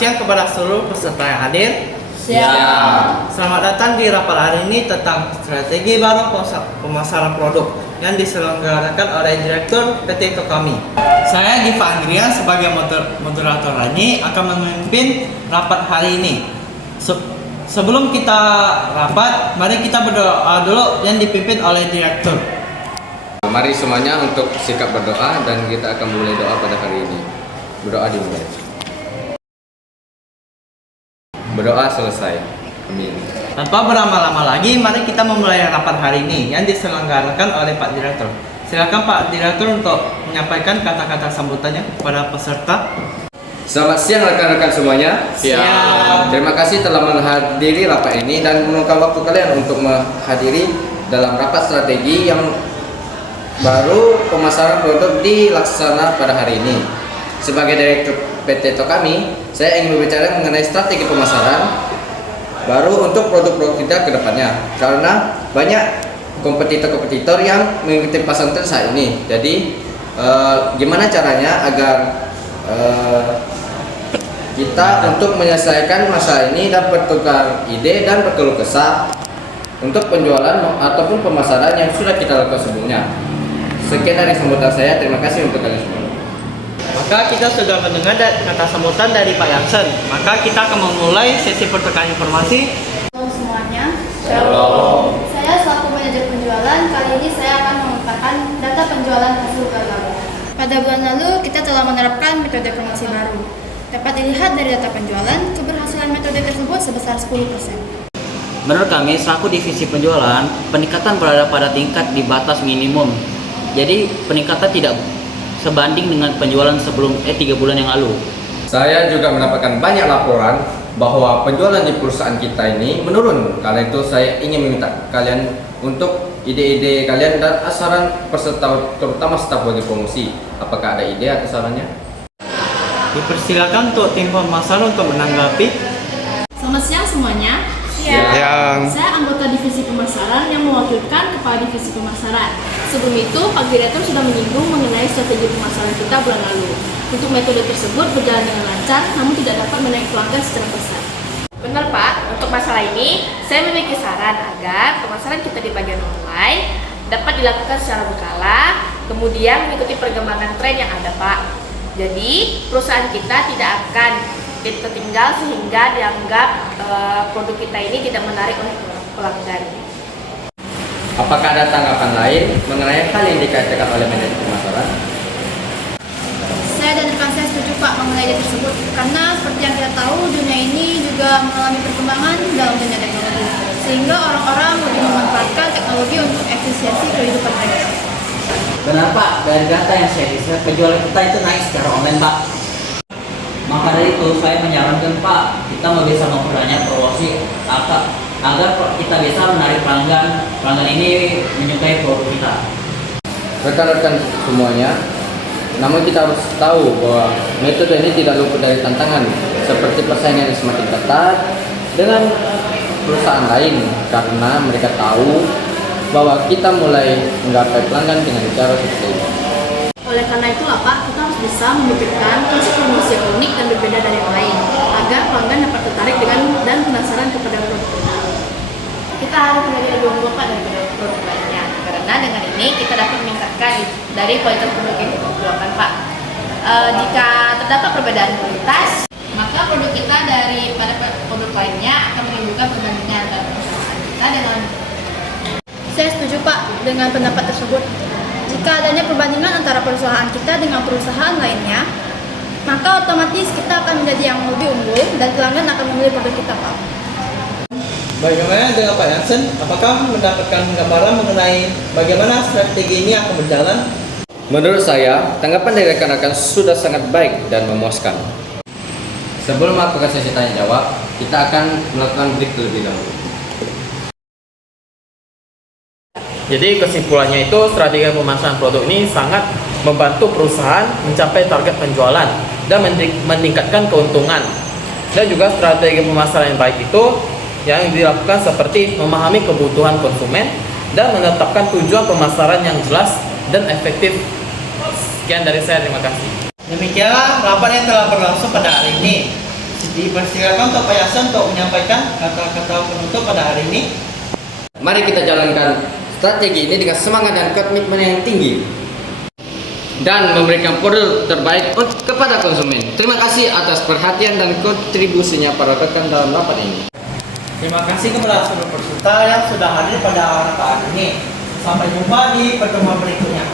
siang kepada seluruh peserta yang hadir. Siap. Selamat datang di rapat hari ini tentang strategi baru pemasaran produk yang diselenggarakan oleh Direktur PT Tokami. Saya Giva Andrian sebagai moderator ini akan memimpin rapat hari ini. Sebelum kita rapat, mari kita berdoa dulu yang dipimpin oleh Direktur. Mari semuanya untuk sikap berdoa dan kita akan mulai doa pada hari ini. Berdoa dimulai. Berdoa selesai. Amin. Tanpa berlama-lama lagi, mari kita memulai rapat hari ini yang diselenggarakan oleh Pak Direktur. Silakan Pak Direktur untuk menyampaikan kata-kata sambutannya kepada peserta. Selamat siang rekan-rekan semuanya. Siap. Terima kasih telah menghadiri rapat ini dan meluangkan waktu kalian untuk menghadiri dalam rapat strategi yang baru pemasaran produk dilaksanakan pada hari ini. Sebagai Direktur PT Tokami, saya ingin berbicara mengenai strategi pemasaran baru untuk produk-produk kita ke depannya. Karena banyak kompetitor-kompetitor yang mengikuti pasar tren saat ini. Jadi, gimana caranya agar kita untuk menyelesaikan masalah ini dan bertukar ide dan berkeluh kesah untuk penjualan ataupun pemasaran yang sudah kita lakukan sebelumnya. Sekian dari sambutan saya. Terima kasih untuk kalian semua. Maka kita sudah mendengar kata sambutan dari Pak Yansen. Maka kita akan memulai sesi pertukaran informasi. Halo semuanya. Shalom. Saya selaku manajer penjualan, kali ini saya akan mengungkapkan data penjualan hasil bulan lalu. Pada bulan lalu, kita telah menerapkan metode promosi baru. Dapat dilihat dari data penjualan, keberhasilan metode tersebut sebesar 10%. Menurut kami, selaku divisi penjualan, peningkatan berada pada tingkat di batas minimum. Jadi, peningkatan tidak sebanding dengan penjualan sebelum 3 bulan yang lalu. Saya juga mendapatkan banyak laporan bahwa penjualan di perusahaan kita ini menurun. Karena itu saya ingin meminta kalian untuk ide-ide kalian dan saran peserta, terutama staf bagi promosi. Apakah ada ide atau sarannya? Dipersilakan untuk tim pemasaran untuk menanggapi. Selamat siang semuanya. Saya anggota divisi pemasaran yang mewakilkan kepala divisi pemasaran. Sebelum itu, Pak Direktur sudah menyinggung mengenai strategi pemasaran kita bulan lalu. Untuk metode tersebut berjalan dengan lancar, namun tidak dapat menaik pelanggan secara besar. Benar Pak, untuk masalah ini saya memiliki saran agar pemasaran kita di bagian online dapat dilakukan secara berkala, kemudian mengikuti perkembangan tren yang ada Pak. Jadi perusahaan kita tidak akan tertinggal sehingga dianggap produk kita ini tidak menarik oleh pelanggan. Apakah ada tanggapan lain mengenai hal yang dikatakan oleh manajer pemasaran? Saya dan rekan saya setuju Pak mengenai ide tersebut, karena seperti yang kita tahu, dunia ini juga mengalami perkembangan dalam dunia teknologi, sehingga orang-orang lebih memanfaatkan teknologi untuk efisiensi kehidupan mereka. Benar Pak, dari data yang saya lihat, penjualan kita itu naik secara online Pak. Maka dari itu, saya menyarankan Pak, kita mau bisa memperbanyak promosi agar kita bisa menarik pelanggan. Pelanggan ini menyukai produk kita. Rekan-rekan semuanya, namun kita harus tahu bahwa metode ini tidak luput dari tantangan seperti persaingan yang semakin ketat dengan perusahaan lain, karena mereka tahu bahwa kita mulai menggapai pelanggan dengan cara seperti ini. Oleh karena itulah Pak, kita harus bisa memikirkan konsep promosi yang unik dan berbeda dari yang lain, agar pelanggan dapat tertarik dengan dan penasaran kepada produk kita. Kita harus menjadi lebih unggul Pak daripada produk lainnya, karena dengan ini kita dapat meningkatkan dari kualitas produk yang kita jualkan Pak. Jika terdapat perbedaan kualitas, maka produk kita daripada produk lainnya akan menimbulkan perbandingan antara perusahaan kita dengan. Saya setuju Pak dengan pendapat tersebut. Jika adanya perbandingan antara perusahaan kita dengan perusahaan lainnya, maka otomatis kita akan menjadi yang lebih unggul dan pelanggan akan memilih produk kita Pak. Bagaimana dengan Pak Yansen? Apakah mendapatkan gambaran mengenai bagaimana strategi ini akan berjalan? Menurut saya, tanggapan dari rekan-rekan sudah sangat baik dan memuaskan. Sebelum melakukan sesi tanya jawab, kita akan melakukan break terlebih dahulu. Jadi kesimpulannya itu, strategi pemasaran produk ini sangat membantu perusahaan mencapai target penjualan dan meningkatkan keuntungan. Dan juga strategi pemasaran yang baik itu yang dilakukan seperti memahami kebutuhan konsumen dan menetapkan tujuan pemasaran yang jelas dan efektif. Sekian dari saya, terima kasih. Demikianlah rapat yang telah berlangsung pada hari ini. dipersilakan untuk Pak Yasin untuk menyampaikan kata-kata penutup pada hari ini. Mari kita jalankan strategi ini dengan semangat dan komitmen yang tinggi dan memberikan produk terbaik kepada konsumen. Terima kasih atas perhatian dan kontribusinya para rekan dalam rapat ini. Terima kasih kepada seluruh peserta yang sudah hadir pada rapat ini. Sampai jumpa di pertemuan berikutnya.